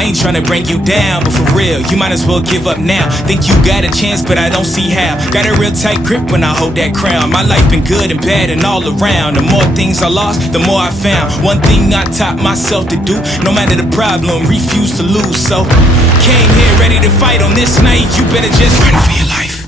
I ain't tryna bring you down, but for real, you might as well give up now. Think you got a chance, but I don't see how. Got a real tight grip when I hold that crown. My life been good and bad and all around. The more things I lost, the more I found. One thing I taught myself to do, no matter the problem, refuse to lose. So, came here ready to fight on this night. You better just run for your life.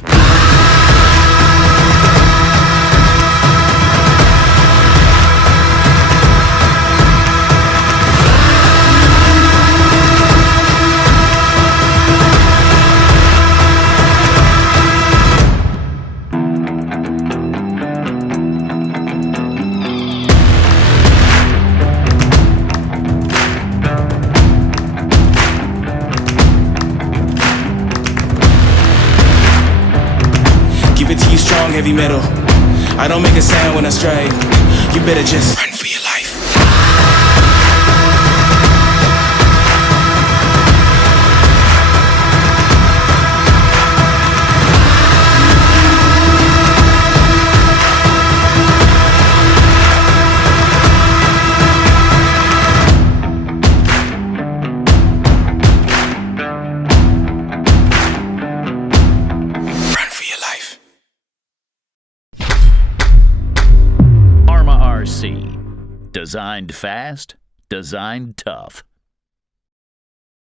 Strong heavy metal. I don't make a sound when I strike. You better just run for your life. Designed fast, designed tough.